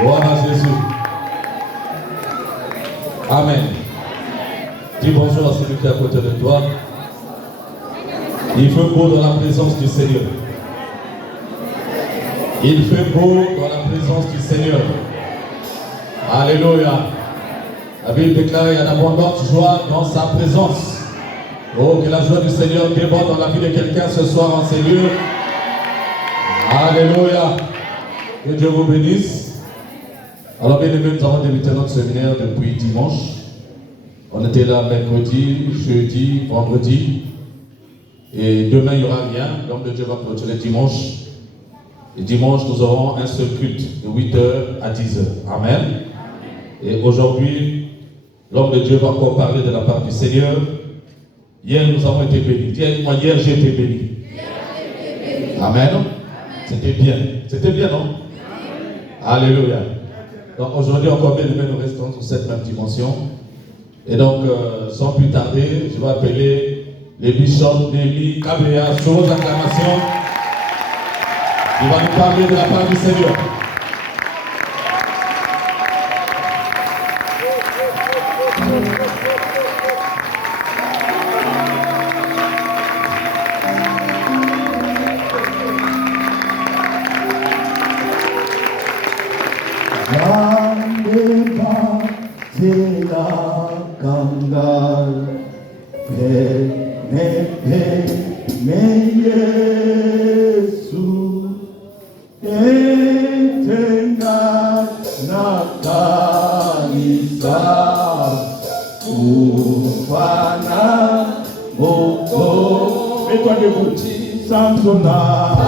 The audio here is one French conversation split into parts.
Gloire à Jésus. Amen. Dis bonjour à celui qui est à côté de toi. Il fait beau dans la présence du Seigneur. Il fait beau dans la présence du Seigneur. Alléluia. La Bible déclare qu'il y a d'abondante joie dans sa présence. Oh, que la joie du Seigneur déborde dans la vie de quelqu'un ce soir en ces lieux. Alléluia. Que Dieu vous bénisse. Alors bien aimés, nous avons débuté notre séminaire depuis dimanche. On était là mercredi, jeudi, vendredi. Et demain, il n'y aura rien. L'homme de Dieu va clôturer dimanche. Et dimanche, nous aurons un seul culte de 8h à 10h. Amen. Et aujourd'hui, l'homme de Dieu va encore parler de la part du Seigneur. Hier, nous avons été bénis. Dis-moi, hier, j'ai été béni. Amen. C'était bien. C'était bien, non? Alléluia. Donc aujourd'hui, encore bien aimé, nous restons sur cette même dimension. Et donc, sans plus tarder, je vais appeler les bishops Nelly Kabea sur vos acclamations. Il va nous parler de la part du Seigneur. Mets-toi debout. Samsona.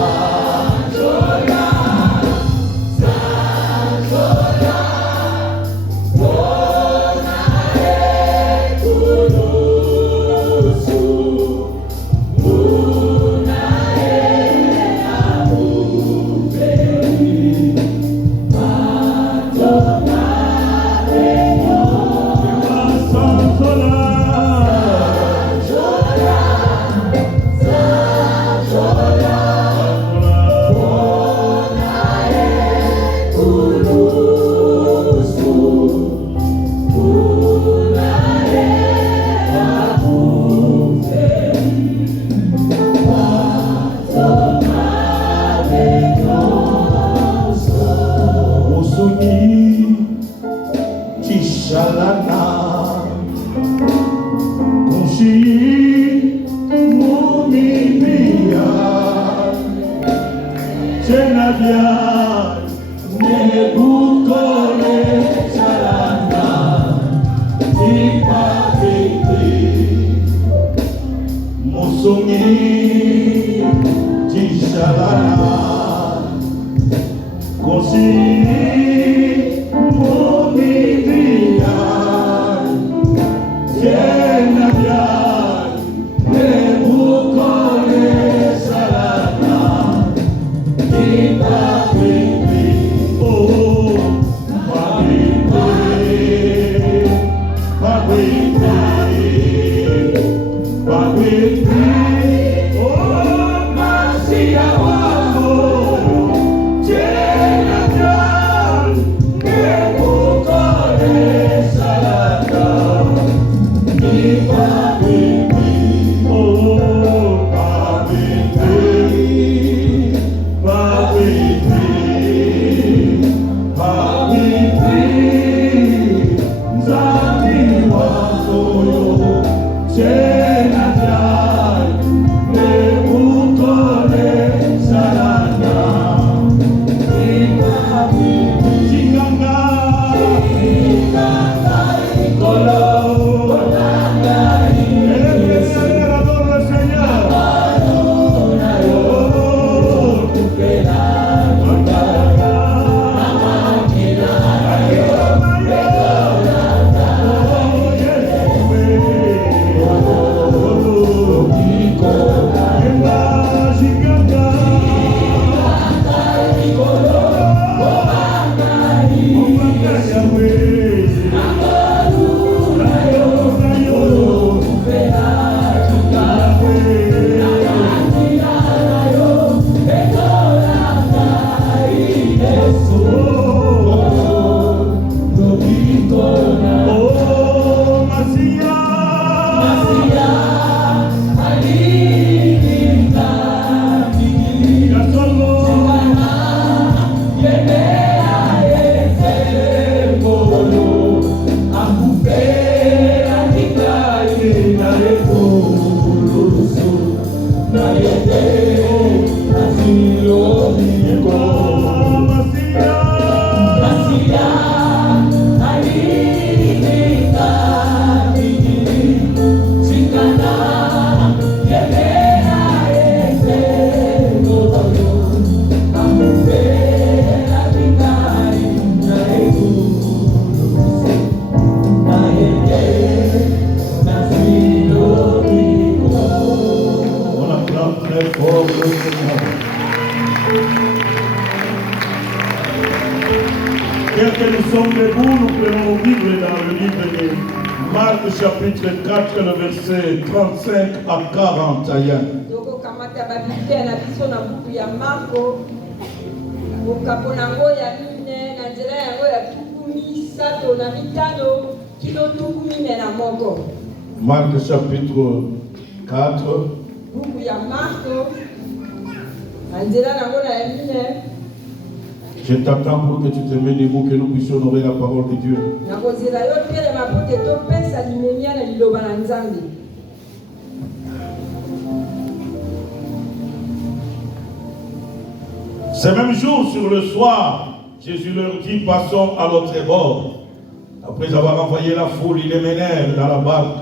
Tel que nous sommes debout, nous prenons nos Bibles dans le livre de Marc chapitre 4, le verset 35 à 41. Marc chapitre 4. Je t'attends pour que tu te mets debout, que nous puissions honorer la parole de Dieu. Ce même jour, sur le soir, Jésus leur dit, passons à l'autre bord. Après avoir envoyé la foule, ils les menèrent dans la barque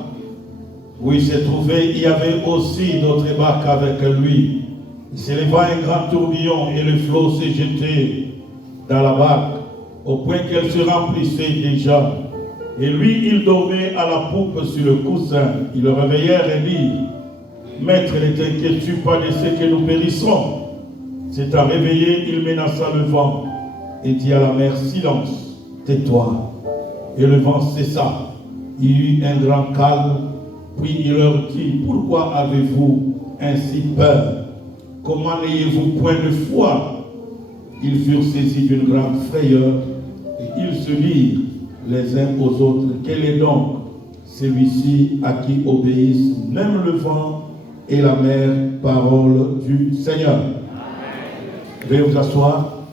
où il se trouvait. Il y avait aussi d'autres barques avec lui. Il s'éleva un grand tourbillon et le flot s'est jeté dans la barque, au point qu'elle se remplissait déjà. Et lui, il dormait à la poupe sur le coussin. Ils le réveillèrent et dirent, Maître, ne t'inquiètes-tu pas de ce que nous périsserons? S'étant réveillé, il menaça le vent et dit à la mer, silence, tais-toi. Et le vent cessa. Il y eut un grand calme. Puis il leur dit, pourquoi avez-vous ainsi peur? Comment n'ayez-vous point de foi? Ils furent saisis d'une grande frayeur et ils se dirent les uns aux autres, quel est donc celui-ci à qui obéissent même le vent et la mer? Parole du Seigneur. Veuillez vous asseoir.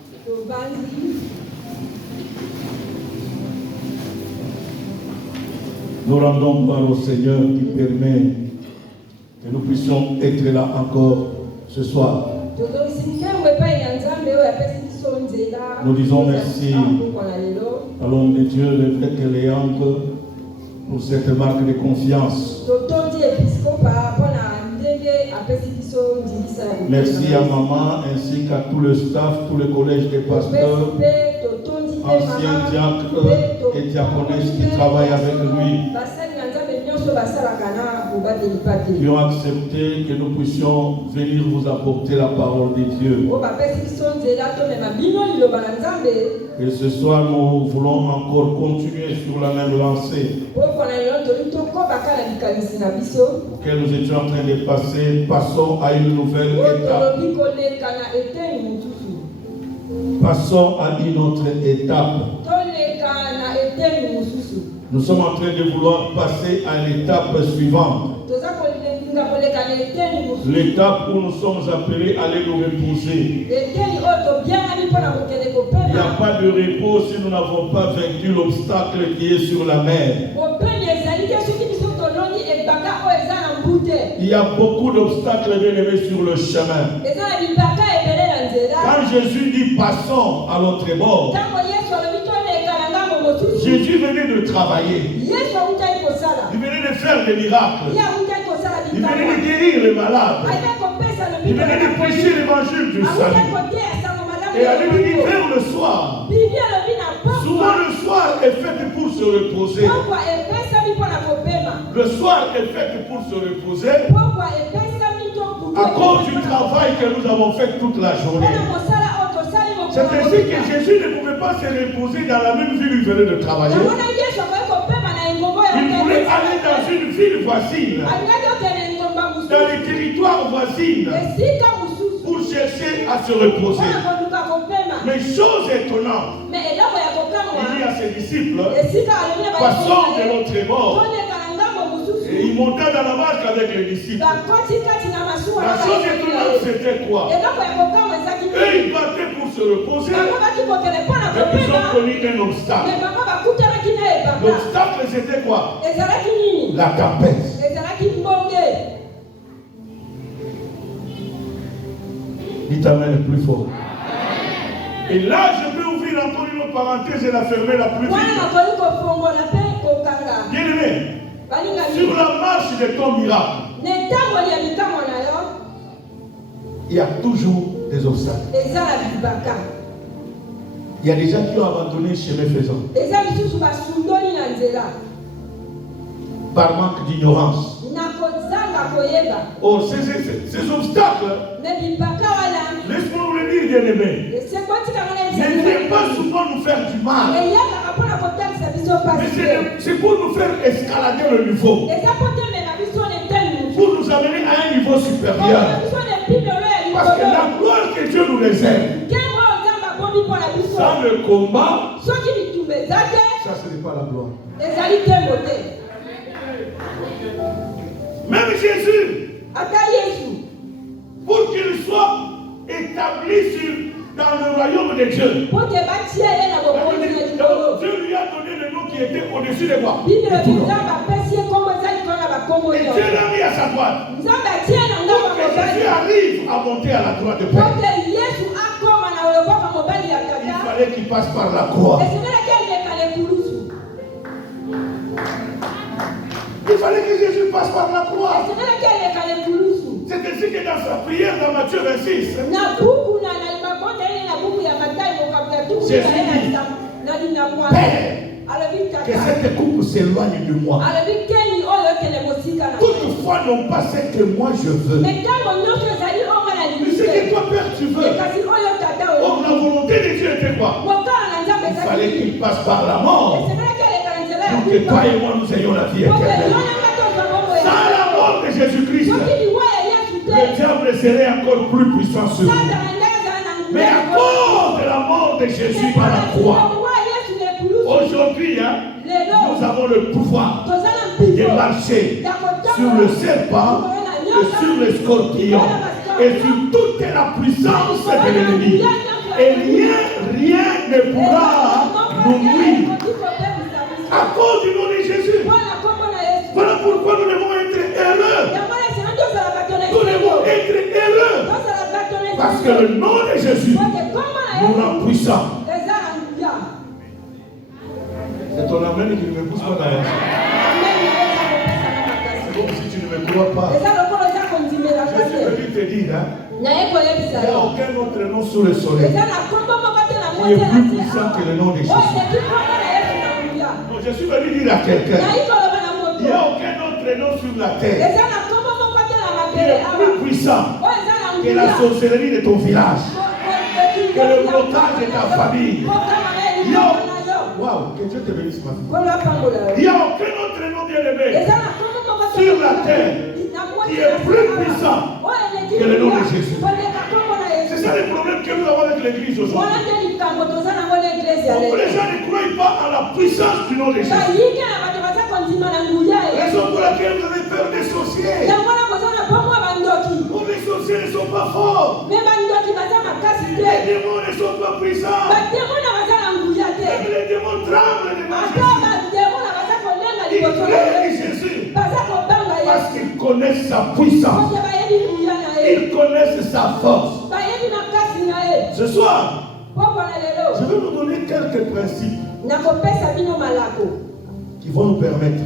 Nous rendons gloire au Seigneur qui permet que nous puissions être là encore ce soir. Nous disons merci à l'homme de Dieu, l'évêque Léandre, pour cette marque de confiance. Merci à maman ainsi qu'à tout le staff, tout le collège des pasteurs, anciens diacres et diaconesses qui travaillent avec lui, qui ont accepté que nous puissions venir vous apporter la parole de Dieu. Et ce soir, nous voulons encore continuer sur la même lancée auquel nous étions en train de passer. Passons à une nouvelle étape. Passons à une autre étape. Nous sommes en train de vouloir passer à l'étape suivante. L'étape où nous sommes appelés à aller nous reposer. Il n'y a pas de repos si nous n'avons pas vaincu l'obstacle qui est sur la mer. Il y a beaucoup d'obstacles bien aimés sur le chemin. Quand Jésus dit passons à l'autre bord, Jésus venait de travailler. Il venait de faire des miracles. Il venait de guérir les malades. Il venait de prêcher l'évangile du salut. Et à lui dit vers le soir. Souvent le soir est fait pour se reposer. Le soir est fait pour se reposer. À cause du travail que nous avons fait toute la journée. C'est ainsi que Jésus ne pouvait pas se reposer dans la même ville où il venait de travailler. Il voulait aller dans une ville voisine, dans les territoires voisines, pour chercher à se reposer. Mais chose étonnante, il dit à ses disciples, passons de l'autre bord. Et il monta dans la barque avec les disciples. La chose étonnante, c'était quoi? Eux, ils partaient pour se reposer. Et ils ont connu un obstacle. L'obstacle, c'était quoi? La tempête. Dites Amen plus fort. Et là, je peux ouvrir encore une autre parenthèse et la fermer la plus vite. Bien aimé, sur la marche de ton miracle, il y a toujours des obstacles. Il y a des gens qui ont abandonné le chemin faisant par manque d'ignorance. Oh, ces obstacles, laisse-moi vous le dire, bien aimé, ne viennent pas souvent nous nous faire du mal. Mais c'est pour nous faire escalader le niveau. Pour nous amener à un niveau supérieur. Parce que la gloire que Dieu nous réserve, sans le combat, ça ce n'est pas la gloire. Même Jésus, pour qu'il soit établi dans le royaume de Dieu, Dieu lui a donné le nom qui était au-dessus de moi. Et Dieu l'a mis à sa droite. Pour que Jésus arrive à monter à la droite de Père, il fallait qu'il passe par la croix. Il fallait que Jésus passe par la croix. C'est ainsi que dans sa prière dans Matthieu 26, Jésus dit, Père, que cette coupe s'éloigne de moi. Toutefois, non pas ce que moi je veux, mais ce que toi, Père, tu veux. Or, la volonté de Dieu était quoi? Il fallait qu'il passe par la mort pour que toi et moi nous ayons la vie éternelle. Sans la mort de Jésus-Christ, le diable serait encore plus puissant sur nous. Mais à cause de la mort de Jésus par la croix, aujourd'hui, nous avons le pouvoir de marcher sur le serpent et sur le scorpion et sur toute la puissance de l'ennemi. Et rien ne pourra nous nuire à cause du nom de Jésus. Voilà pourquoi nous devons être heureux. Nous devons être heureux. Parce que le nom de Jésus nous rend puissants. C'est ton amen qui ne me pousse pas d'avancer. C'est comme si tu ne me crois pas. Jésus veut te dire, il n'y a aucun autre nom sous le soleil qui est plus puissant que le nom de Jésus. Donc Jésus veut dire à quelqu'un, il n'y a aucun autre nom sur la terre qui est plus puissant que la sorcellerie de ton village, que le blocage de ta famille. Waouh, que Dieu te bénisse ma fille. Il n'y a aucun autre nom bien aimé sur la terre qui est plus puissant que le nom de Jésus. C'est ça le problème que nous avons avec l'église aujourd'hui. Les gens ne croient pas à la puissance du nom de Jésus. Raison pour laquelle vous avez peur des sorciers. Les sorciers ne sont pas forts. Les démons ne sont pas puissants. Même les démons tremblent devant Jésus. Ils craignent Jésus parce qu'ils connaissent sa puissance. Ils connaissent sa force. Ce soir, je vais vous donner quelques principes qui vont nous permettre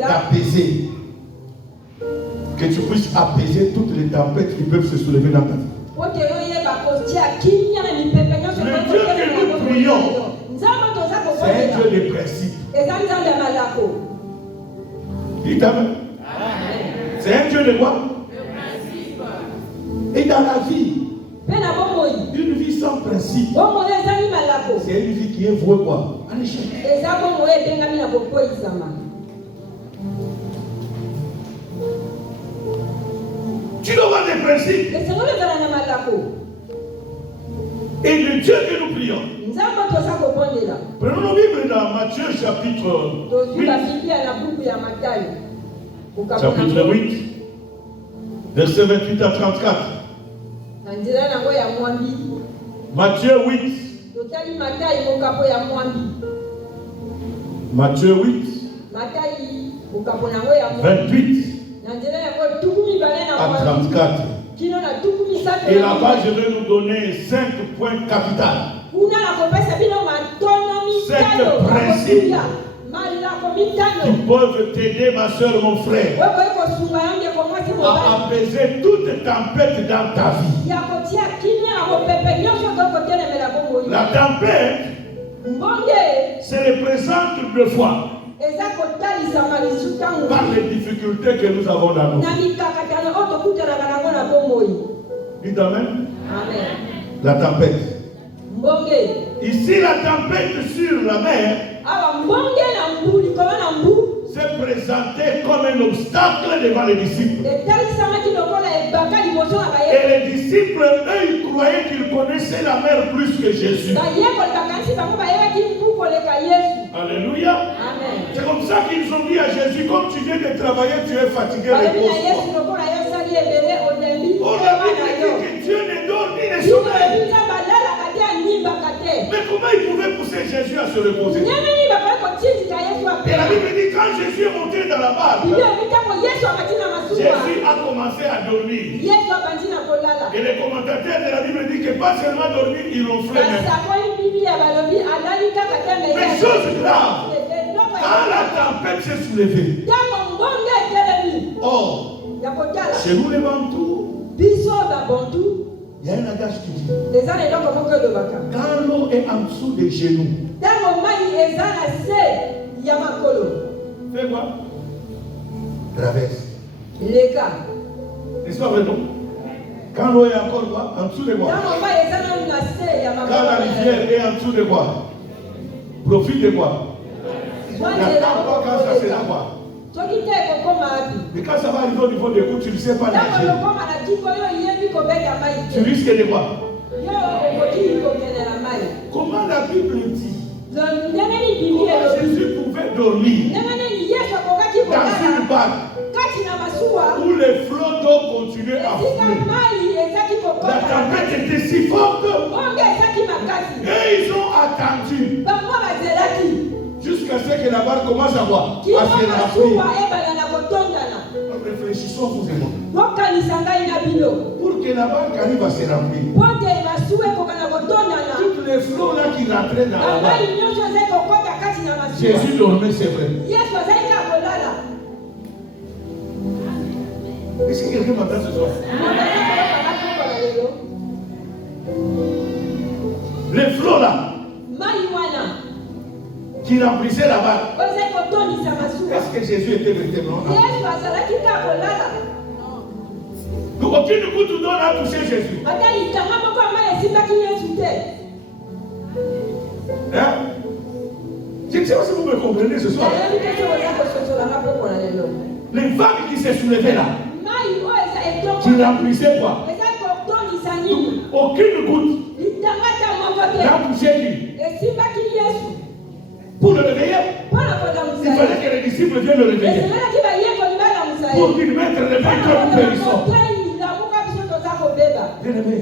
d'apaiser, que tu puisses apaiser toutes les tempêtes qui peuvent se soulever dans ta vie. Le Dieu que nous prions, c'est un Dieu de principe. Dites Amen. C'est un Dieu de quoi? Et dans la vie, une vie sans principe, c'est une vie qui est vouée quoi? En échec. Tu dois avoir des principes. Et le Dieu que nous prions. Prenons nos Bibles dans Matthieu chapitre 8. Chapitre 8, versets 28 à 34. Matthieu 8. Matthieu 8, 28 à 34. Et là-bas, je vais nous donner 5 points capitaux. 5 principes qui peuvent t'aider, ma soeur, mon frère, à apaiser toute tempête dans ta vie. La tempête se représente deux fois par les difficultés que nous avons dans nos vies. Dites Amen. La tempête. Ici, la tempête sur la mer s'est présentée comme un obstacle devant les disciples. Et les disciples, eux, ils croyaient qu'ils connaissaient la mer plus que Jésus. Alléluia. C'est comme ça qu'ils ont dit à Jésus, comme tu viens de travailler, tu es fatigué, repose-toi. Oh, la Bible dit que Dieu ne dort ni ne sommeille. Mais comment il pouvait pousser Jésus à se reposer? Et la Bible dit que quand Jésus est monté dans la barque, Jésus a commencé à dormir. Et les commentateurs de la Bible disent que pas seulement dormir, il ronflait même. Mais chose grave, quand la tempête s'est soulevée, or, chez nous les Bantous, il y a un adage qui dit, quand l'eau est en dessous des genoux, fais quoi? Traverse. N'est-ce pas vrai, non? Quand l'eau est encore quoi? En dessous de quoi? Quand la rivière est en dessous de quoi? Profite de quoi? N'attends pas quand ça sera quoi? Mais quand ça va arriver au niveau des coups, tu ne sais pas nager. Tu risques de quoi? Comment la Bible dit? Comment Jésus pouvait dormir dans une barque où les flots d'eau continuaient à fouler? La tempête était si forte et ils ont attendu jusqu'à ce que la barque commence à voir, à se remplir. Réfléchissons vous et moi. Pour que la barque arrive à se remplir, toutes les flots là qui rentraient dans la barque, Jésus dormait, c'est vrai. Est-ce que quelqu'un m'entend ce soir? Les flots là qui remplissaient la barque, est-ce que Jésus était véritablement là? Donc aucune goutte d'eau n'a touché Jésus. Hein? Je ne sais pas si vous me comprenez ce soir. Les vagues qui se soulevaient là, qui remplissaient quoi? Aucune goutte n'a touché lui. Pour le réveiller, il fallait que les disciples viennent le réveiller. Pour qu'il mette le réveil comme périsson. Bien-aimé,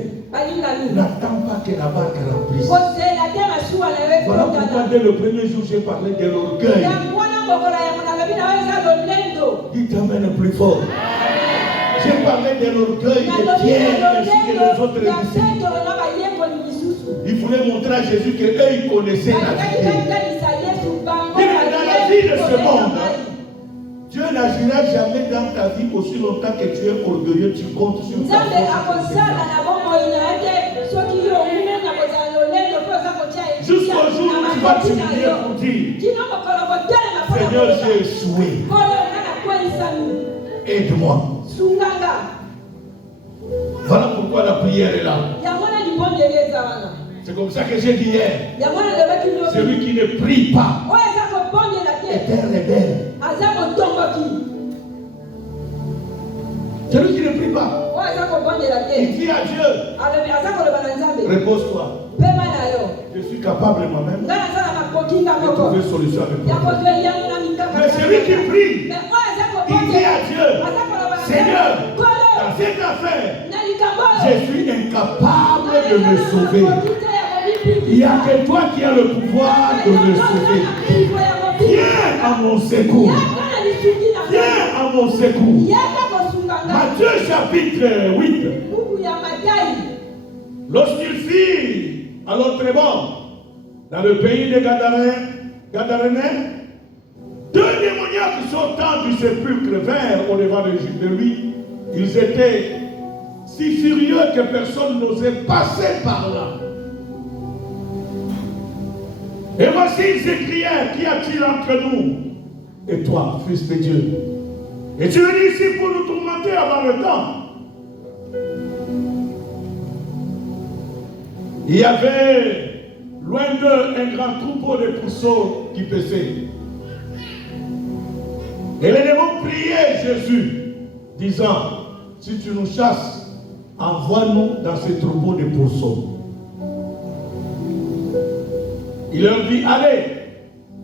n'attends pas que la barque remplisse. Voilà pourquoi dès le premier jour j'ai parlé de l'orgueil. Il t'amène plus fort. J'ai parlé de l'orgueil de Pierre ainsi que les autres disciples. Il voulait montrer à Jésus qu'eux ils connaissaient la vérité. Dans la vie de ce monde, Dieu n'agira jamais dans ta vie aussi longtemps que tu es orgueilleux, tu comptes sur ta force. Jusqu'au jour où tu vas t'humilier pour dire, Seigneur, j'ai échoué. Aide-moi. Voilà pourquoi la prière est là. C'est comme ça que j'ai dit hier. Celui qui ne prie pas est un rebelle. Celui qui ne prie pas, il dit à Dieu, repose-toi. Je suis capable moi-même de trouver solution avec toi. Mais celui qui prie, il dit à Dieu, Seigneur, dans cette affaire, je suis incapable de me sauver. Il n'y a que toi qui as le pouvoir de me sauver. Viens à mon secours. Viens à mon secours. Matthieu chapitre 8. Lorsqu'il fit à l'autre bord, dans le pays des Gadaréens, deux démoniaques sortant du sépulcre vinrent au devant de lui. Ils étaient si furieux que personne n'osait passer par là. Et voici, ils s'écrièrent, qu'y a-t-il entre nous et toi, fils de Dieu? Et tu es venu ici pour nous tourmenter avant le temps. Il y avait loin d'eux, un grand troupeau de pourceaux qui paissaient. Et les démons priaient Jésus, disant, si tu nous chasses, envoie-nous dans ces troupeaux de pourceaux. Il leur dit, allez.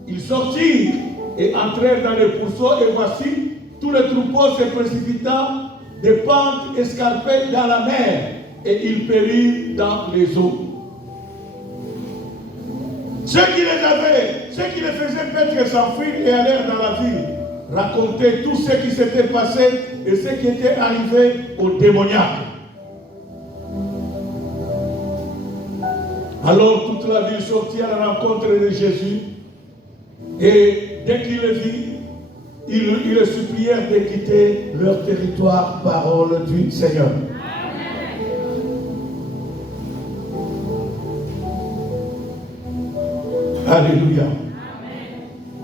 Ils sortirent et entrèrent dans les pourceaux, et voici, tout le troupeau se précipita des pentes escarpées dans la mer, et ils périrent dans les eaux. Ceux qui les faisaient paître s'enfuirent et allèrent dans la ville, raconter tout ce qui s'était passé et ce qui était arrivé aux démoniaques. Alors toute la ville sortit à la rencontre de Jésus, et dès qu'il le vit, ils le supplièrent de quitter leur territoire. Parole du Seigneur. Alléluia.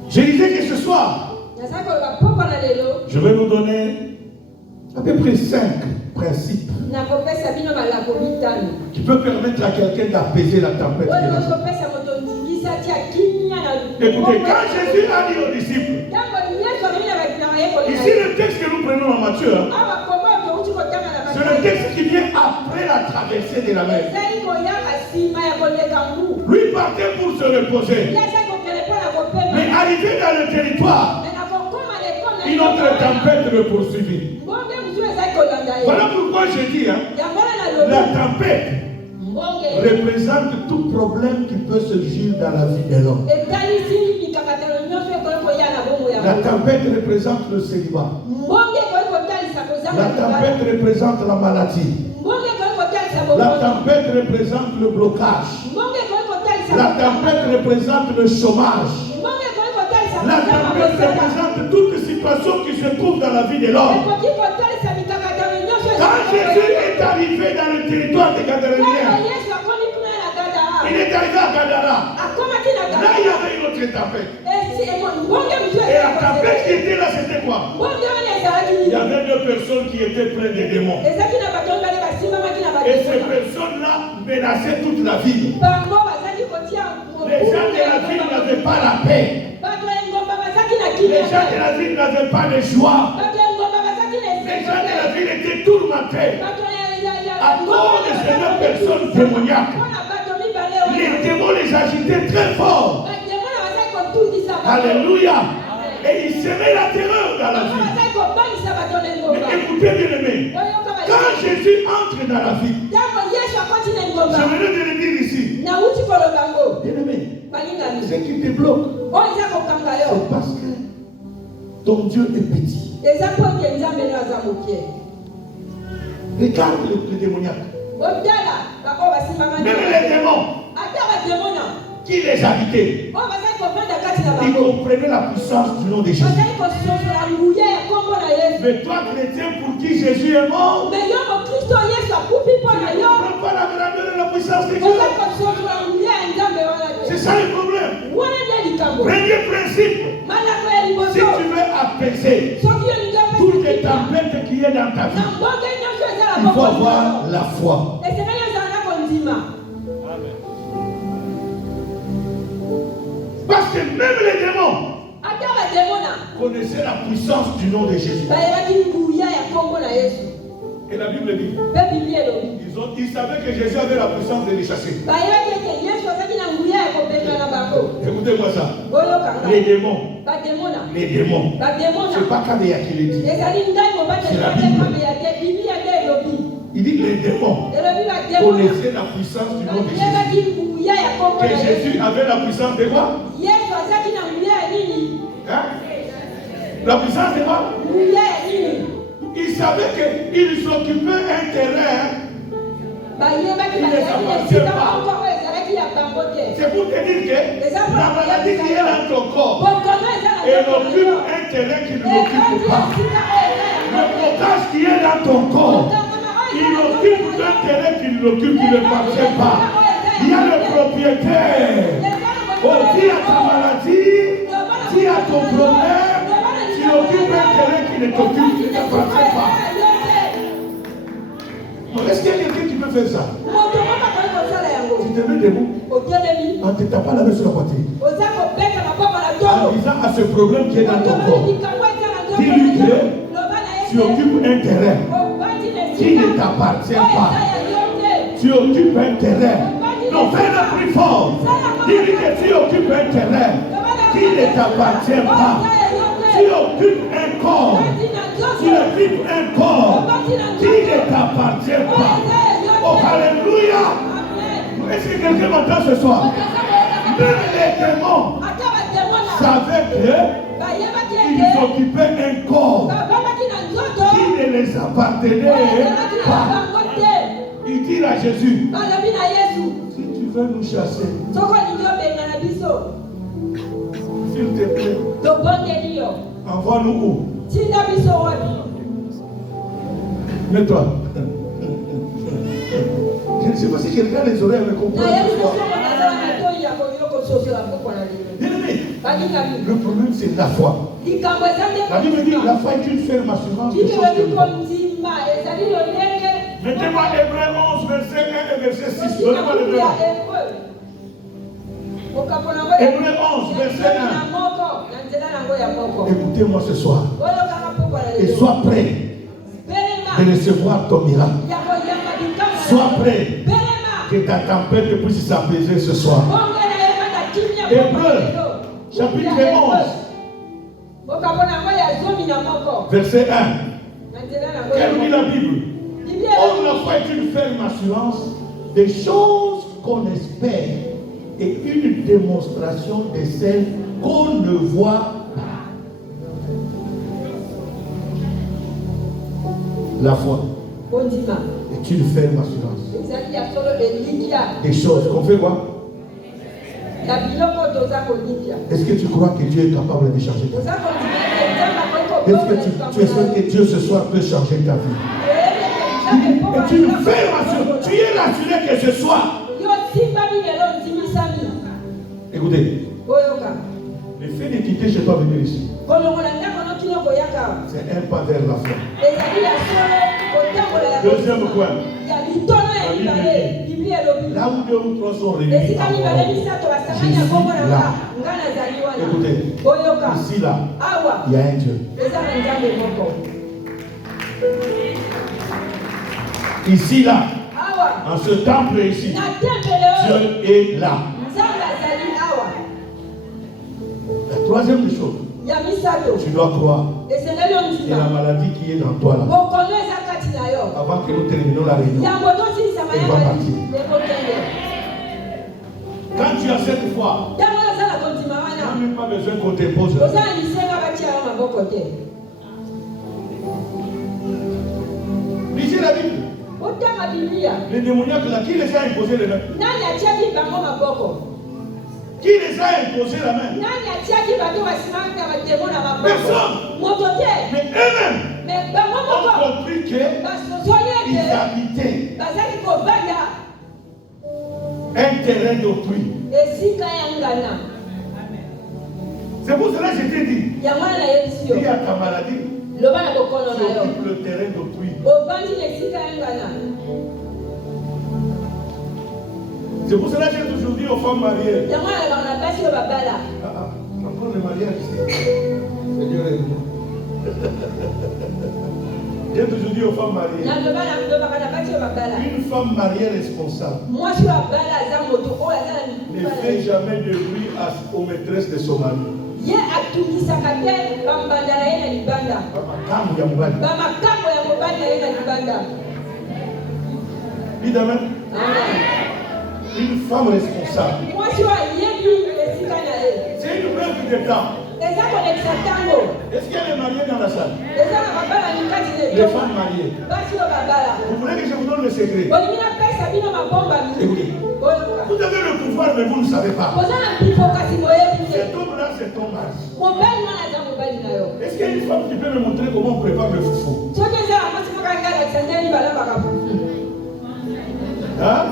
Je disais que ce soir, je vais nous donner à peu près 5 principes qui peuvent permettre à quelqu'un d'apaiser la tempête. Écoutez, quand Jésus a dit aux disciples, ici le texte que nous prenons en Matthieu, c'est le texte qui vient après la traversée de la mer. Lui partait pour se reposer. Mais arrivé dans le territoire, une autre tempête le poursuivit. Voilà pourquoi je dis, la tempête représente tout problème qui peut surgir dans la vie de l'homme. La tempête représente le célibat. La tempête représente la maladie. La tempête représente le blocage. La tempête représente le chômage. La tempête représente toute situation qui se trouve dans la vie de l'homme. Quand Jésus est arrivé dans le territoire des Gadaréniens, il est arrivé à Gadara. Là, il y avait une autre tempête. Et la tempête qui était là, c'était quoi? Il y avait 2 personnes qui étaient pleines de démons. Et ces personnes-là menaçaient toute la ville. Les gens de la ville n'avaient pas la paix. Les gens de la ville n'avaient pas de joie. Les gens de la ville étaient tourmentés à cause de ces 2 personnes démoniaques. Les démons les agitaient très fort. Alléluia. Et ils semaient la terreur dans la ville. Mais écoutez bien aimé, quand Jésus entre dans la ville, je venais de le dire ici, bien aimé, ce qui te bloque, c'est parce que ton Dieu est petit. Regarde le démoniaque. Même les démons qui les habitaient, ils comprenaient la puissance du nom de Jésus. Mais toi, chrétien, pour qui Jésus est mort, tu ne comprends pas la grandeur de la puissance de Dieu. C'est ça le problème. Premier principe, si tu veux apaiser toutes les tempêtes qui est dans ta vie, il faut avoir la foi. Parce que même les démons connaissaient la puissance du nom de Jésus. Et la Bible dit, ils savaient que Jésus avait la puissance de les chasser. Écoutez-moi ça. Les démons, c'est pas Kadeya qui le dit. C'est la Bible. Il dit que les démons connaissaient la puissance du nom de Jésus. Que Jésus avait la puissance de quoi? Hein? La puissance de quoi? Il savait qu'il s'occupait un terrain. Il ne les appartient pas. C'est pour te dire que la maladie qui est dans ton corps, elle occupe un terrain qui ne l'occupe pas. Le blocage qui est dans ton corps, il occupe un terrain qui ne l'occupe, qui ne l'appartient pas. Il y a le propriétaire. Oh, dis à ta maladie, dis à ton problème, tu occupes un terrain qui ne t'occupe, qui ne t'appartient pas. Est-ce qu'il y a quelqu'un qui peut faire ça? te mets debout. On ne te tape pas la main sur la poitrine. En disant à ce problème qui est dans ton corps, dis-lui que tu occupes un terrain qui ne t'appartient pas. Tu occupes un terrain. Non, fais-le plus fort. Dis-lui que tu occupes un terrain qui ne t'appartient pas. Tu occupes un corps. Tu occupes un corps qui ne t'appartient pas. Oh, alléluia. Est-ce que quelqu'un m'entend ce soir? Même les démons savaient qu'ils occupaient un corps qui ne les appartenait pas. Il dit à Jésus, si tu veux nous chasser, s'il te plaît, envoie-nous où? Mets-toi. Je ne sais pas si quelqu'un les oreilles me comprend. Le problème c'est la foi. La Bible dit la foi est une ferme assurance. Mettez-moi Hébreux 11, verset 1 et verset 6. Donnez-moi le verset. Hébreux 11, verset 1. Écoutez-moi ce soir. Et sois prêt de recevoir ton miracle. Sois prêt que ta tempête puisse s'apaiser ce soir. Hébreux, chapitre 11, verset 1. Quelle dit la Bible? Or, la foi est une ferme assurance des choses qu'on espère et une démonstration de celles qu'on ne voit pas. La foi est une ferme assurance des choses qu'on fait quoi? Est-ce que tu crois que Dieu est capable de changer ta vie? Est-ce que tu espères que Dieu ce soir peut changer ta vie? Et tu me fais rassurer. Tu es rassuré que ce soir. Écoutez. Le fait de quitter chez toi venir ici, c'est un pas vers la foi. Deuxième point. Là où deux ou trois sont réunis, Jésus là. Écoutez, ici là, il y a un Dieu. Ici là, en ce temple ici, Dieu est là. La troisième des choses, tu dois croire que la maladie qui est dans toi là, avant que nous terminions la réunion, elle va partir. Quand tu as cette foi, tu n'as même pas besoin qu'on te pose. Lisez la Bible. Les démoniaques là, qui les a imposé les mains? Qui les a imposé la main? Personne. Mais eux-mêmes ont compris qu'ils habitaient un terrain d'autrui. C'est pour cela que je t'ai dit. Dis à ta maladie. Tu occupes le terrain d'autrui. C'est pour cela que j'ai toujours dit aux femmes mariées. Encore le mariage ici. Seigneur aide-moi. J'ai toujours dit aux femmes mariées. Une femme mariée responsable ne fait jamais de bruit aux maîtresses de son mari. Dis amen. Une femme responsable. C'est une œuvre de temps. Est-ce qu'il y a des mariés dans la salle? Les femmes mariées. Vous voulez que je vous donne le secret? Écoutez, vous avez le pouvoir, mais vous ne savez pas. Cet homme-là, c'est ton mari. Est-ce qu'il y a une femme qui peut me montrer comment on prépare le foufou? Hein?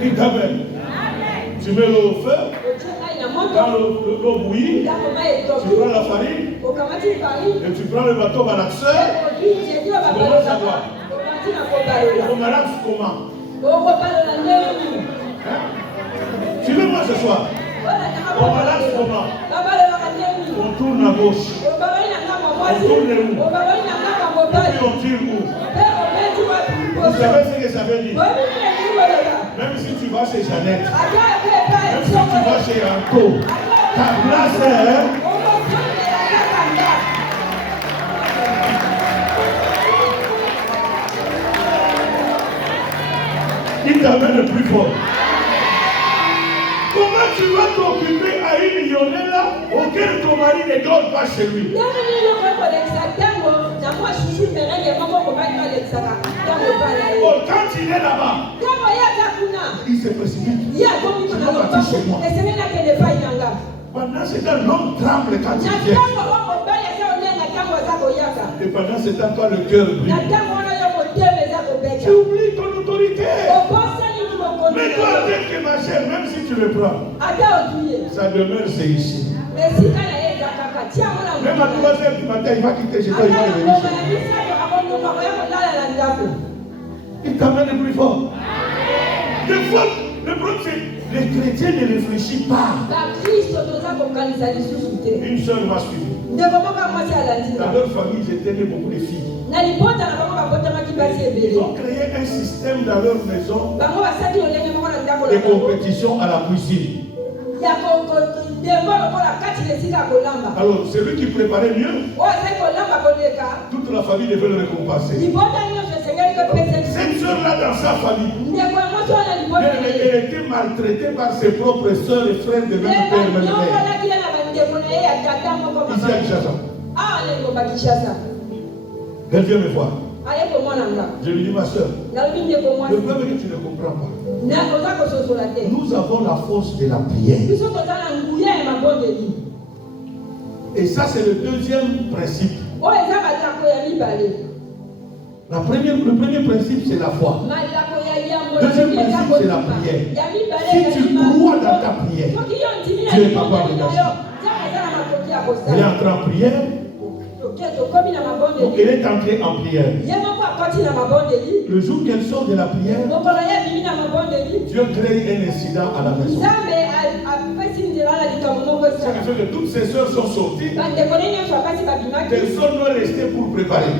Dis amen. Tu mets l'eau au feu. Quand l'eau bouillit, tu prends la farine et tu prends le bateau malaxeur. Tu commences à boire. On malaxe comment? Suivez-moi ce soir. On balance comment? On tourne à gauche. On tourne où? Puis on tire où? Vous savez ce que ça veut dire? Même si tu vas chez Jeannette, même si tu vas chez Anto, ta place est... Il t'amène le plus fort. Comment tu vas t'occuper à une millionnaire là auquel ton mari ne dort pas chez lui? Oh, quand il est là-bas, il se précipite. Je dois partir chez moi. Pendant ce temps, l'homme tremble quand il vient. Et pendant ce temps, toi, le cœur brille. Tu oublies ton autorité. Mais toi, avec que ma chère, même si tu le prends, sa demeure c'est ici. Même à 3h du matin, il va quitter chez toi, il va revenir chez toi. Il t'amène plus fort. Des fois, le problème c'est les chrétiens ne réfléchissent pas. Une seule m'a suivi. Dans leur famille, ils étaient beaucoup de filles. Ils ont créé un système dans leur maison de compétition à la cuisine. Alors, celui qui préparait mieux, toute la famille devait le récompenser. Cette soeur-là, dans sa famille, elle était maltraitée par ses propres soeurs et frères de même père, même mère. Ici à Kinshasa. Elle vient me voir. Je lui dis, ma soeur, le problème est que tu ne comprends pas. Nous avons la force de la prière. Et ça, c'est le deuxième principe. Le premier principe, c'est la foi. Le deuxième principe, c'est la prière. Si tu crois dans ta prière, Dieu est capable de l'agir. Elle est entrée en prière. Donc, elle est entrée en prière. Le jour qu'elle sort de la prière, Dieu crée un incident à la maison. Ça veut dire que toutes ses soeurs sont sorties. Personne ne restait pour préparer.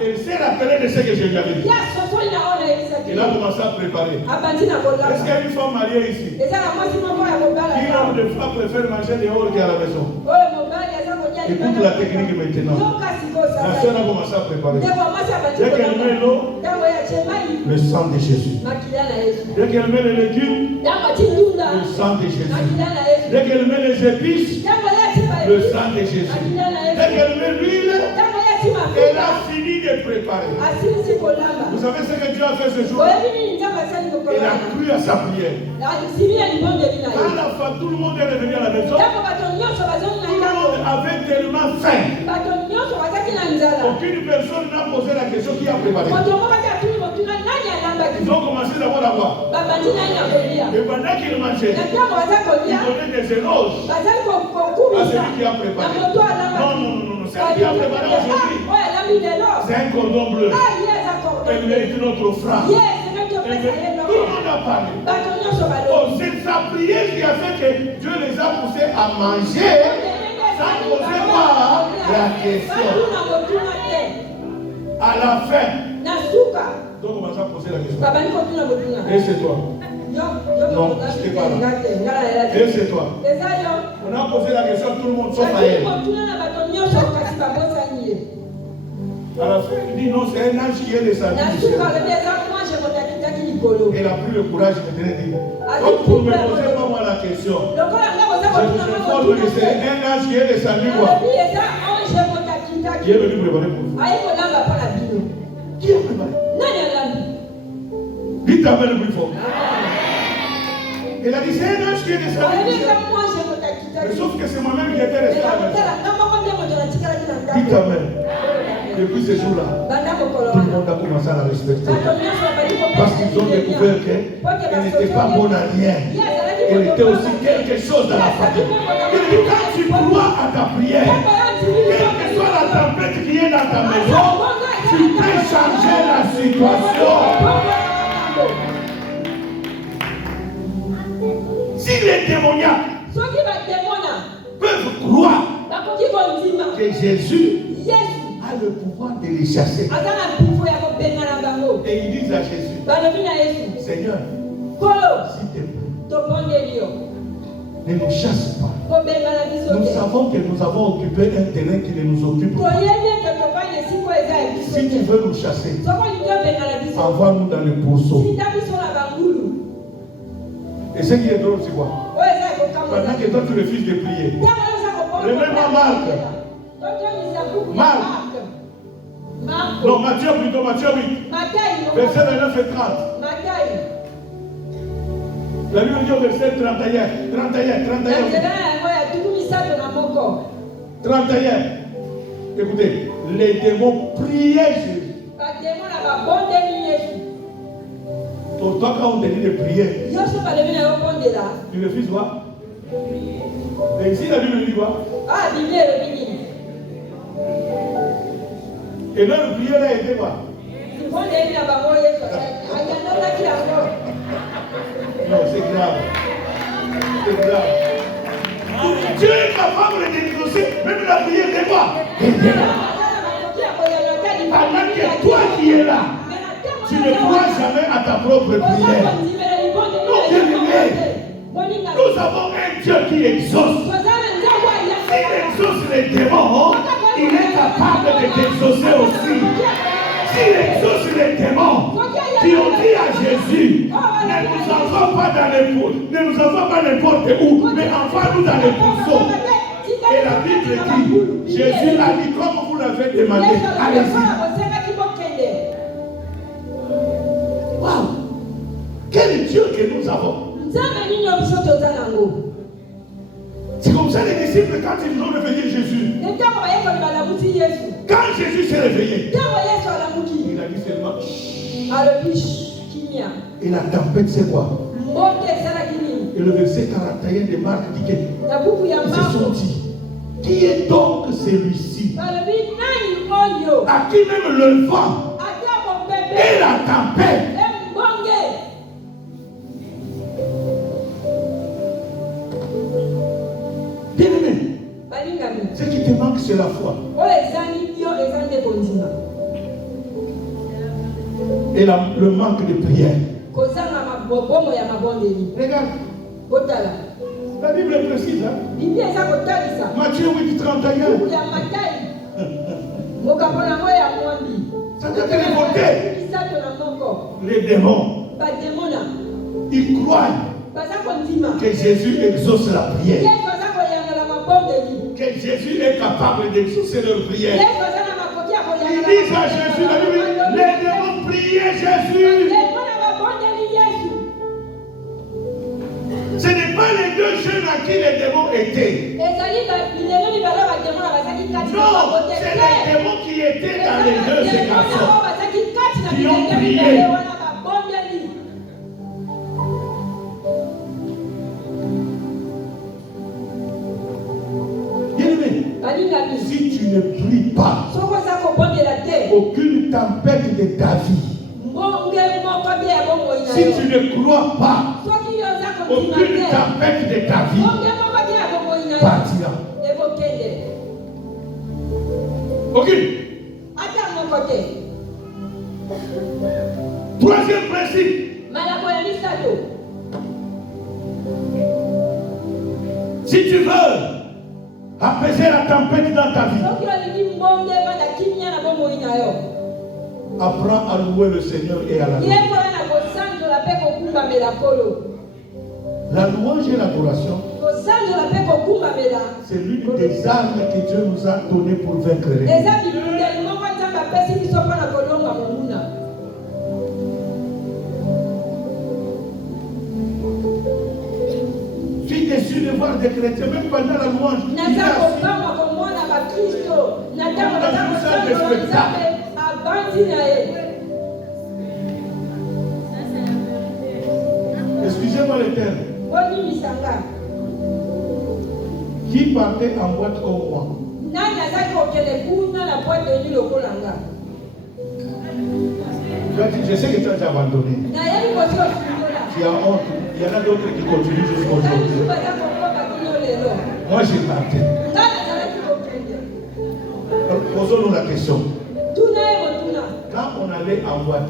Elle s'est rappelée de ce que je lui avais dit. Elle a commencé à préparer. Est-ce qu'il y a une femme mariée ici? Qui homme de femme préfère manger dehors qu'à la maison? Écoute la technique maintenant. La soeur a commencé à préparer. Dès qu'elle met l'eau, le sang de Jésus. Dès qu'elle met les légumes, le sang de Jésus. Dès qu'elle met les épices, le sang de Jésus. Dès qu'elle met l'huile, elle a fini de préparer. Vous savez ce que Dieu a fait ce jour? Elle a cru à sa prière. Quand la femme, tout le monde est revenu à la maison. Tout le monde avait tellement faim. Aucune personne n'a posé la question qui a préparé. Ils ont commencé d'abord à boire. Et pendant qu'ils mangeaient, ils donnaient des éloges à celui qui a préparé. Non, c'est celui qui a préparé aujourd'hui. C'est un cordon bleu. Elle mérite notre offrande. Tout le monde a parlé. Oh, c'est sa prière qui a fait que Dieu les a poussés à manger sans poser quoi la question. À la fin, donc on va poser la question. Et c'est toi? Non, je t'ai pas là. Et c'est toi? On a posé la question à tout le monde sauf à elle. À la fin, il dit non, c'est un ange qui est descendu. Elle a pris le courage de dire. Donc pour me poser pas moi la question. Je vous informe que c'est un ange qui est descendu quoi? Qui est venu préparer pour vous. Qui a préparé? Dites amen le plus fort. Elle a dit c'est un ange qui est descendu. Mais sauf que c'est moi-même qui étais resté à la maison. Dites amen. Depuis ce jour-là, tout le monde a commencé à la respecter. Parce qu'ils ont découvert qu'elle n'était pas bonne à rien. Elle était aussi quelque chose dans la famille. Il dit quand tu crois à ta prière, quelle que soit la tempête qui est dans ta maison, Tu peux changer la situation. Si les démoniaques peuvent croire que Jésus a le pouvoir de les chasser, et ils disent à Jésus, Seigneur, s'il te plaît, ne nous chasse pas. Nous savons que nous avons occupé un terrain qui ne nous occupe pas. Si tu veux nous chasser, envoie-nous dans le pourceau. Et ce qui est drôle, c'est quoi? Pendant que toi tu refuses de prier. Remets-moi Marc. Non, Matthieu plutôt, Matthieu 8. Verset 29 et 30. La Bible dit au verset 31. 31. Écoutez, les démons priaient Jésus. Donc, toi, quand on te dit de prier, tu refuses quoi? Mais ici, la Bible dit quoi? Et leur prière a été quoi? Non, c'est grave. C'est grave. Dieu est capable de négocier même la prière de quoi? Pendant que toi qui es là, tu ne crois jamais à ta propre prière. Donc, nous avons un Dieu qui exauce. S'il exauce les démons, il est capable de t'exaucer aussi. S'il exauce les démons qui ont dit à Jésus, ne nous envoie pas dans les pots, ne nous envoie pas n'importe où, mais envoie-nous dans les pourceaux. Et la Bible dit, Jésus a dit, comme vous l'avez demandé, allez-y. Waouh! Quel Dieu que nous avons! C'est comme ça les disciples, quand ils ont réveillé Jésus, quand Jésus s'est réveillé, il a dit seulement et la tempête c'est quoi? Et le verset 41 de Marc dit que ils se sont dit, qui est donc celui-ci à qui même le vent et la tempête ce qui te manque, c'est la foi. Et le manque de prière. Regarde. La Bible est précise. Hein? Matthieu 8, 31. Ça doit te révolter. Les démons, ils croient que Jésus exauce la prière. Que Jésus est capable d'exaucer leur prière. Ils disent à Jésus, la Bible, les démons priaient Jésus. Ce n'est pas les deux jeunes à qui les démons étaient. Non, c'est les démons qui étaient dans les deux garçons qui ont prié. Si tu ne pries pas, aucune tempête de ta vie. Si tu ne crois pas, aucune tempête de ta vie partira. Aucune. Troisième principe. Si tu veux apaiser la tempête dans ta vie, apprends à louer le Seigneur et à l'adorer. La louange et l'adoration, c'est l'une des armes que Dieu nous a données pour vaincre les ennemis. Je suis déçu de voir des chrétiens, même pendant la louange, excusez-moi le terme. Qui partait en boîte comme moi? Je sais que tu as déjà abandonné. Tu as honte. Il y en a d'autres qui continuent jusqu'à aujourd'hui. Moi, j'ai parti. Posons-nous la question. Quand on allait en boîte,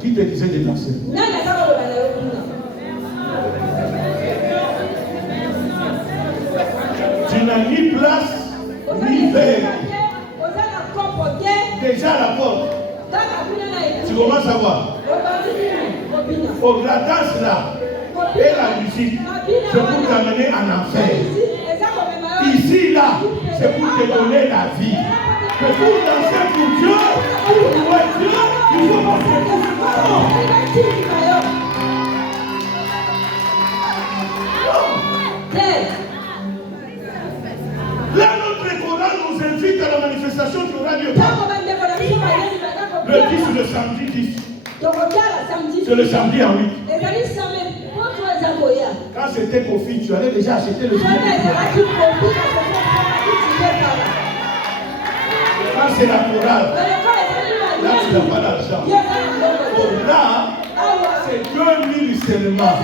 qui te disait de danser? Tu n'as ni place, ni verre. Déjà à la porte. Tu commences à voir. Oh, la danse là et la musique, c'est pour t'amener en enfer. Ici, là, c'est pour te donner la vie. Mais pour danser pour Dieu, pour louer Dieu, il faut passer pour Là, notre chorale nous invite à la manifestation qui aura lieu. Le 10 ou le samedi 10. C'est le samedi en 8. Quand c'était Kofi, tu allais déjà acheter le billet. Quand c'est la chorale, là tu n'as pas d'argent. Là, c'est 2000 seulement.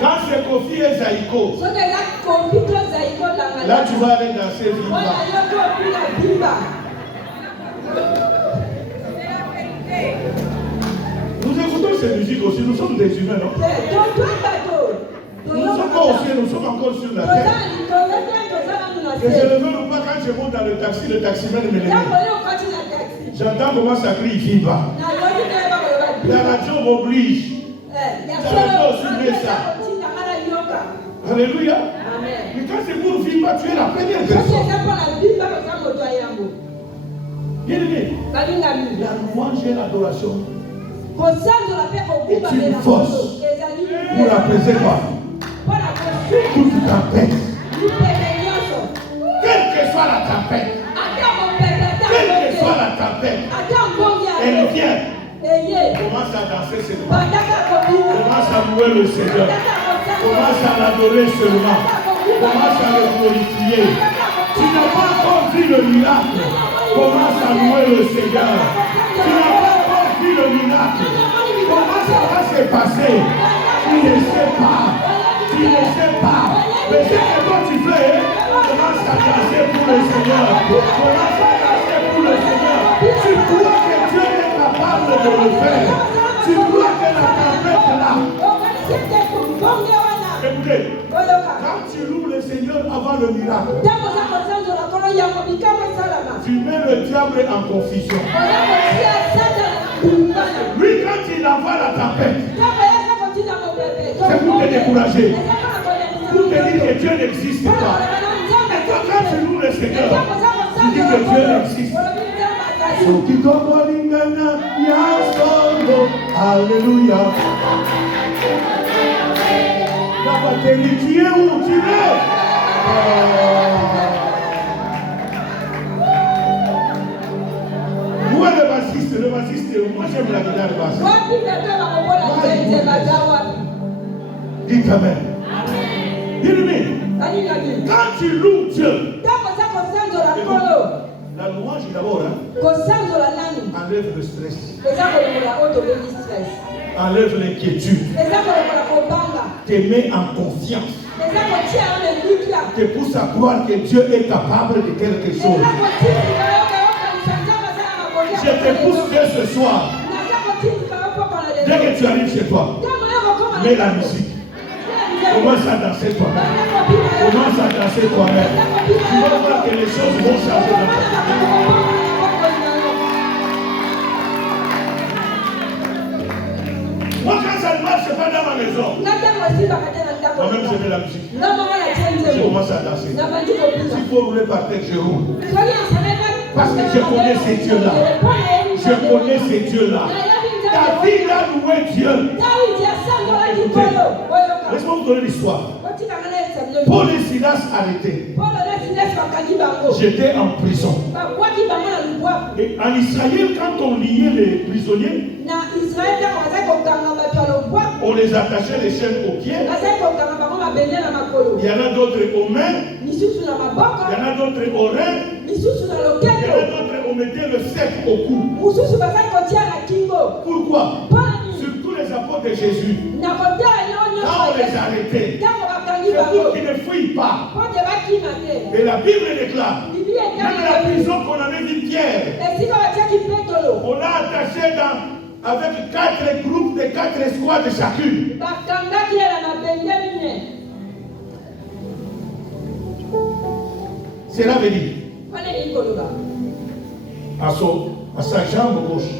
Quand c'est Kofi et Zaïko, là tu vas aller danser Viva. Nous écoutons ces musiques aussi, nous sommes des humains, non? Nous sommes encore sur la terre. Et je ne veux pas, quand je monte dans le taximan me lève. J'entends comment ça crie Viva. La radio m'oblige. La radio aussi met ça. Alléluia. Mais quand c'est pour Viva, tu es la première personne. Bien aimé, la louange et l'adoration est une force pour apaiser quoi? Toute tempête. Quelle que soit la tempête, quelle que soit la tempête, elle vient. Commence à danser seulement. Commence à louer le Seigneur. Commence à l'adorer seulement. Commence à le glorifier. Tu n'as pas encore vu le miracle. Commence à louer le Seigneur. Tu n'as pas encore vu le miracle. Comment ça va se passer? Tu ne sais pas. Tu ne sais pas. Mais ce que toi tu fais, commence à danser pour le Seigneur. Commence à danser pour le Seigneur. Tu crois que Dieu est capable de le faire. Tu crois que la tempête là. Écoutez, quand tu loues le Seigneur avant le miracle, tu mets le diable en confusion. Lui, quand il envoie la tempête, c'est pour te décourager, pour te dire que Dieu n'existe pas. Et toi, quand tu loues le Seigneur, tu dis que Dieu existe. Alléluia. La batterie, tu es où? Tu es? Où est le bassiste? Le bassiste, moi j'aime la guitare basse. Dites Amen. Dis-le. Quand tu loues Dieu, la louange d'abord enlève le stress, enlève l'inquiétude, te met en confiance, te pousse à croire que Dieu est capable de quelque chose. Je te pousse dès ce soir, dès que tu arrives chez toi, mets la musique. Commence à danser toi-même. Commence à danser toi-même. Tu vas voir que les choses vont changer dans ta vie. Moi, quand ça ne marche pas dans ma maison, moi-même je mets la musique. Je commence à danser. S'il faut rouler par terre, je roule. Parce que je connais ces dieux-là. Je connais ces dieux-là. David a loué Dieu. Laisse-moi vous donner l'histoire. Paul et Silas arrêtés. J'étais en prison. Et en Israël, quand on liait les prisonniers, on les attachait les chaînes aux pieds Il y en a d'autres aux mains. Il y en a d'autres aux reins. Il y en a d'autres on mettait le cercle au cou. Pourquoi? Surtout les apôtres de Jésus. Quand on les arrêtait, c'est pour qu'ils ne fuient pas. Et la Bible déclare, même la prison qu'on avait dit Pierre, on l'a attaché avec 4 groupes de 4 escouades chacune. Cela veut dire à sa jambe gauche,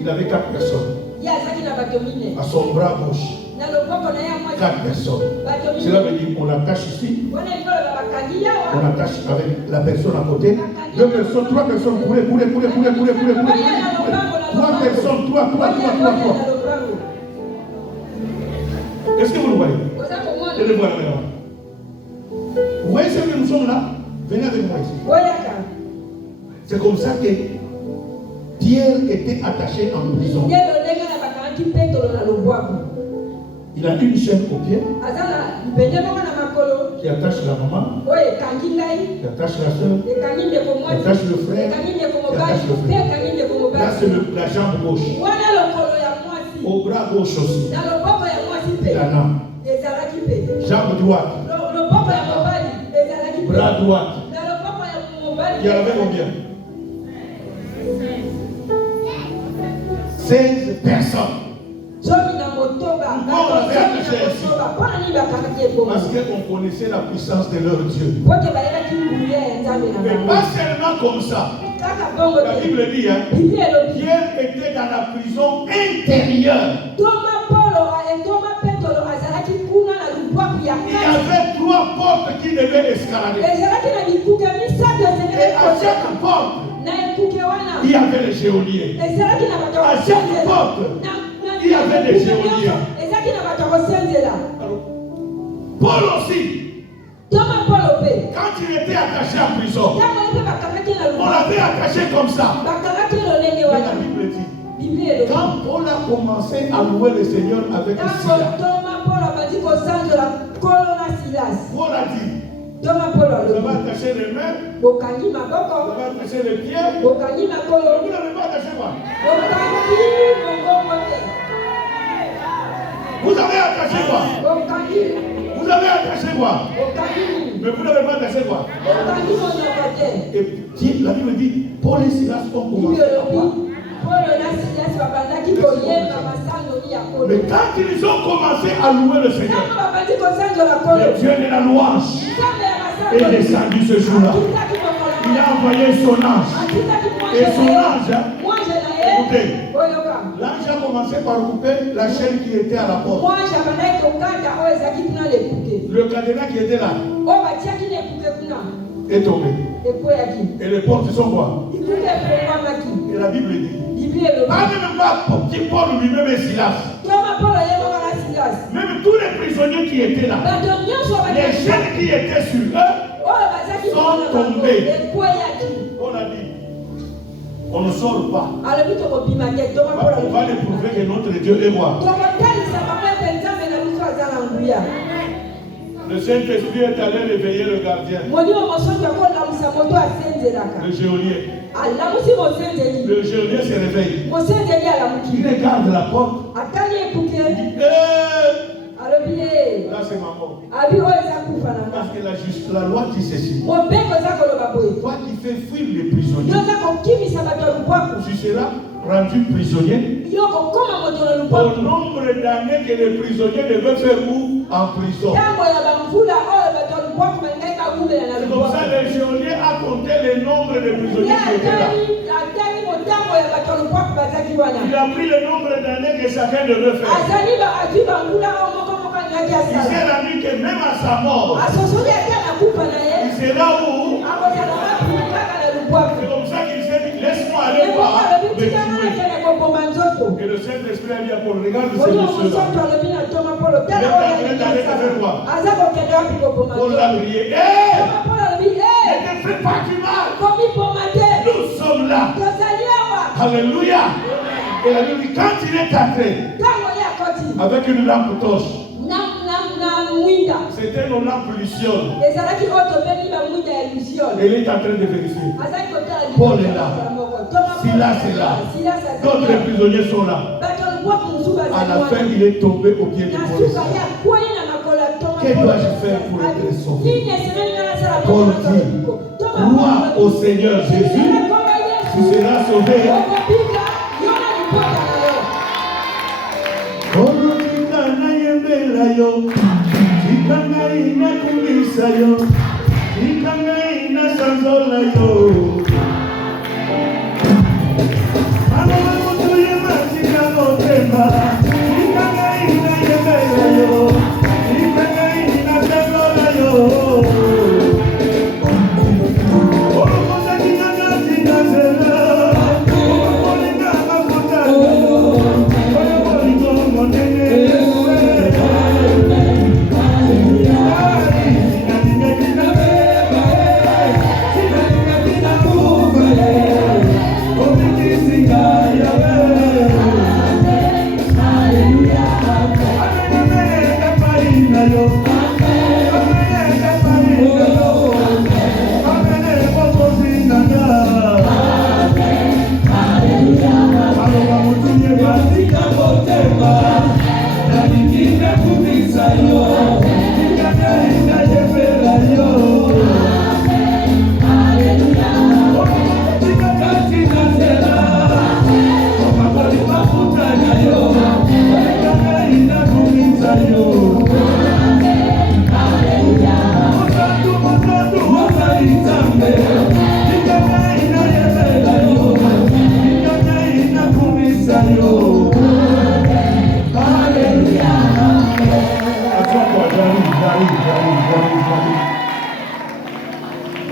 il avait 4 personnes. À son bras gauche, 4 personnes. Cela veut dire qu'on l'attache ici, on attache avec la personne à côté. 2 personnes, 3 personnes, courez. 3 personnes, 3. Est-ce que vous le voyez? Je le vois là. Vous voyez ce que nous sommes là? Venez avec moi ici. C'est comme ça que Pierre était attaché en prison. Il a une chaîne au pied qui attache la maman, qui attache la soeur, qui attache le frère, qui attache le frère. Là, c'est la jambe gauche. Au bras gauche aussi. Il en a. Jambe droite. Bras droite. Il y en avait combien? 16 personnes. Pourquoi on avait attaché ainsi? Parce qu'on connaissait la puissance de leur Dieu. Mais pas seulement comme ça. La Bible dit, Pierre était dans la prison intérieure. Il y avait 3 portes qui devaient escalader. Et à chaque porte, il y avait les geôliers. À chaque porte, il y avait des geôliers. Paul aussi, quand il était attaché en prison, on l'avait attaché comme ça. Mais la Bible dit, quand Paul a commencé à louer le Seigneur avec Silas, Paul a dit, ça va attacher les mains, ça va attacher les pieds. Vous n'avez pas attaché quoi? Vous avez attaché quoi? Vous avez attaché quoi? Mais vous n'avez pas attaché quoi? Et la Bible dit, Paul et Silas ont commencé à voir. Mais quand ils ont commencé à louer le Seigneur, le Dieu de la louange est descendu ce jour-là. Il a envoyé son ange. Et son ange, écoutez, l'ange a commencé par couper la chaîne qui était à la porte. Le cadenas qui était là est tombé. Et les portes sont quoi? Et la Bible dit, pas même pas Paul lui-même et Silas. Même tous les prisonniers qui étaient là, les chaînes qui étaient sur eux sont tombées. On a dit, on ne sort pas. On va les prouver que notre Dieu est roi. Le Saint-Esprit est allé réveiller le gardien. Le geôlier. Le geôlier se réveille. Il regarde la porte. Il dit, là c'est ma mort. Parce que la loi dit ceci. Toi qui fais fuir les prisonniers, tu seras rendu prisonnier au nombre d'années que les prisonniers devaient faire où? En prison. C'est comme ça que le geôlier a compté le nombre de prisonniers qui étaient là. Il a pris le nombre d'années que chacun devait faire. Il s'est rendu que même à sa mort, il sera où? C'est comme ça qu'il s'est dit, laisse-moi aller voir me tuer. Et le Saint-Esprit a dit à Paul, regarde ce monsieur-là. Il est allé faire quoi? Paul a crié, ne te fais pas du mal. Nous sommes là. Alléluia. Et la Bible dit, quand il est entré avec une lampe torche, C'était nos lampes lucioles. ezalaki otopeli bamwinda ya luciole. Elle est en train de vérifier. azalaki kotala Paul est là. Silas est là. D'autres prisonniers sont là. À la fin, il est tombé au pied de Paul. Que dois-je faire pour être sauvé? Paul dit, crois au Seigneur Jésus, tu seras sauvé.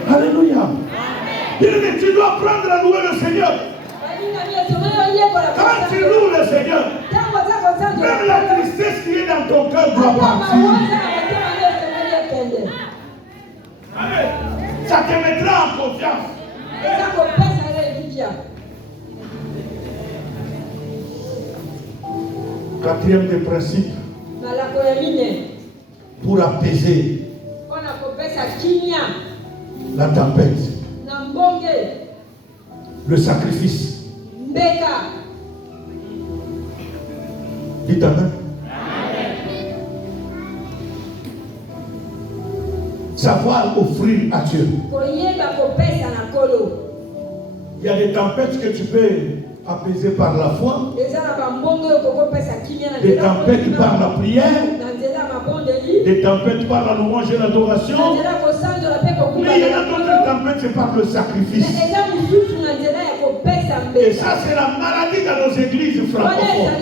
Alléluia. Bien-aimé, tu dois apprendre à louer le Seigneur. Quand tu loues le Seigneur, même la tristesse qui est dans ton cœur doit partir. Amen. Ça te mettra en confiance. Quatrième des principes pour apaiser la tempête, le sacrifice. Dites Amen. Savoir offrir à Dieu. Il y a des tempêtes que tu peux apaiser par la foi, des tempêtes par la prière, des tempêtes par la louange et l'adoration, mais il y a d'autres tempêtes, c'est par le sacrifice. Et ça, c'est la maladie dans nos églises francophones.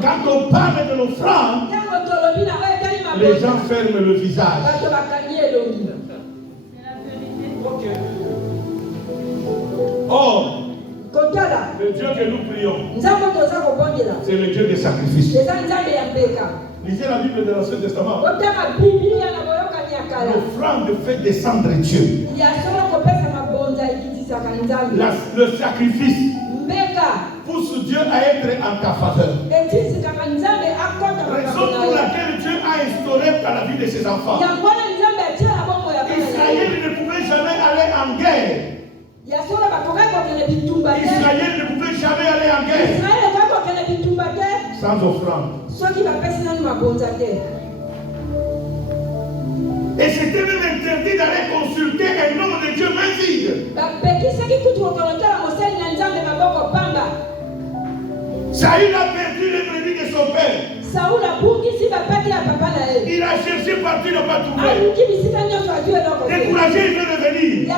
Quand on parle de l'offrande, les gens ferment le visage. Or, le Dieu que nous prions, c'est le Dieu des sacrifices. Lisez la Bible de l'Ancien Testament. L'offrande fait descendre Dieu. Le sacrifice pousse Dieu à être en ta faveur. Raison pour laquelle Dieu a instauré dans la vie de ses enfants. Israël ne pouvait jamais aller en guerre. Israël ne pouvait jamais aller en guerre sans offrande. Et c'était même interdit d'aller consulter un homme de Dieu main vide. Saül a perdu les brebis de son père. Il a cherché partout, il n'a pas trouvé. Découragé, il veut revenir.